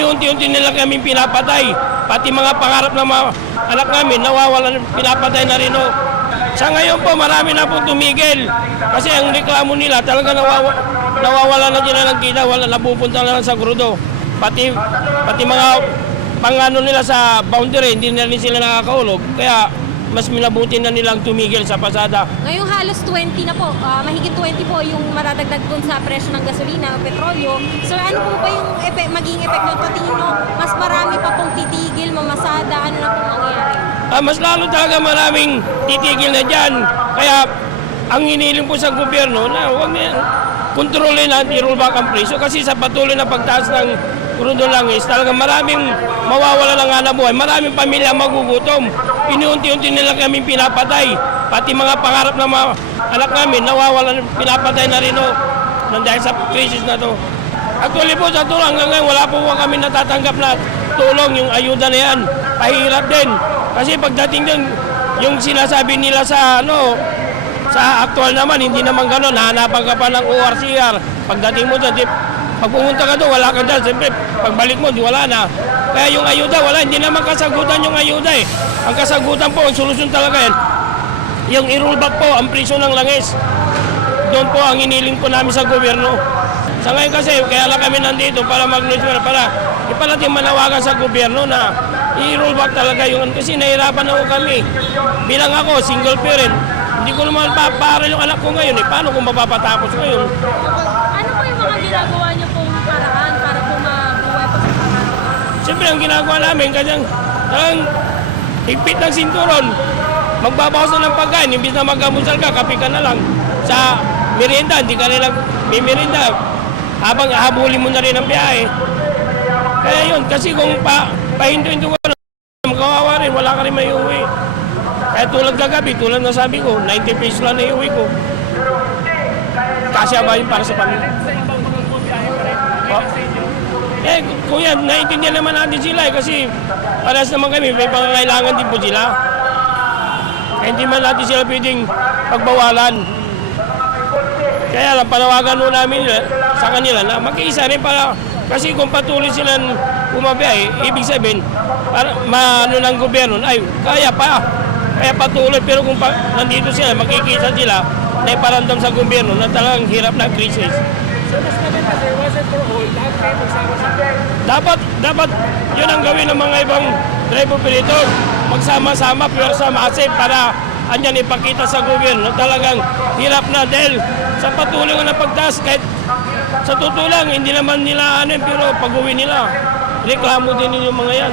Inuunti-unti nila kami pinapatay. Pati mga pangarap ng mga anak namin, nawawalan, pinapatay na rin. Sa ngayon po, marami na po tumigil. Kasi ang reklamo nila, talaga nawawala na sila ng kita, wala, napupunta na lang sa krudo. Pati mga pangano nila sa boundary, hindi na rin sila nakakaulog. Kaya mas minabuti na nilang tumigil sa pasada. Ngayong halos 20 na po, mahigit 20 po yung maradagdag dun sa presyo ng gasolina, petrolyo. Sir, ano po ba yung magiging epekto nyo? Tingin nyo, mas marami pa pong titigil, mamasada, ano na pong mangyayari? Mas lalo talaga maraming titigil na dyan. Kaya ang hiniling po sa gobyerno na huwag na kontrolin at i-roll back ang presyo kasi sa patuloy na pagtaas ng crudo langis, talaga maraming mawawala ng hanap buhay, maraming pamilya magugutom. Inuunti-unti nila kami pinapatay. Pati mga pangarap ng mga anak namin, nawawalan, pinapatay na rin dahil sa crisis na to. Actually po sa tulong hanggang ngayon, wala po kami natatanggap na tulong, yung ayuda na yan. Pahirap din. Kasi pagdating din, yung sinasabi nila sa sa actual naman, hindi naman gano'n. Hahanapan ka pa ng ORCR. Pagdating mo dyan, pag pumunta ka doon, wala ka dyan. Siyempre, pagbalik mo, wala na. Kaya yung ayuda, wala. Hindi naman kasagutan yung ayuda eh. Ang kasagutan po, ang solusyon talaga yan, yung i-rollback po ang presyo ng langis. Doon po ang iniling po namin sa gobyerno. Sa ngayon kasi, kaya lang kami nandito para mag-newspaper, para ipalating manawagan sa gobyerno na i-rollback talaga yung, kasi nahirapan na po kami. Bilang ako, single parent, hindi ko naman para yung anak ko ngayon eh. Paano kung mapapatapos ngayon? Ano po yung mga ginagawa niyo pong paraan para po mabuhay po sa pangaraw? Siyempre ang ginagawa namin, kanyang higpit ng sinturon. Magbabawas na ng pagkain, imbis na mag-amusal ka, kape ka na lang. Sa merienda, hindi ka nilang may merienda. Habang habulin mo na rin ang biyahe. Kaya yun, kasi kung pahinto-hinto ka na, makawawa rin, wala ka rin may uwi. Kaya tulad kagabi, tulad na sabi ko, 90 pesos lang na iuwi ko. Kasya ba yun para sa pamilya? Eh, kung yan, naiintindihan naman natin sila eh, kasi parehas naman kami, may pangangailangan din po sila. Kaya hindi man natin sila pwedeng pagbawalan. Kaya lang, panawagan mo namin sa kanila na mag-iisa rin para, kasi kung patuloy silang bumabiyay, ibig sabihin, para maano ng gobyerno, ay, kaya patuloy, pero kung nandito sila, makikita sila na iparandam sa gobyerno na talagang hirap na krisis. So mas maganda sir, wasn't for all, lahat kayo magsama-sama. Dapat yun ang gawin ng mga ibang drive operator. Magsama-sama, pero sa masip para andyan ipakita sa gobyerno talagang hirap na dahil sa patuloy na pagtaas, kahit sa totoo lang, hindi naman nila pero pag-uwi nila, reklamo din yung mga yan.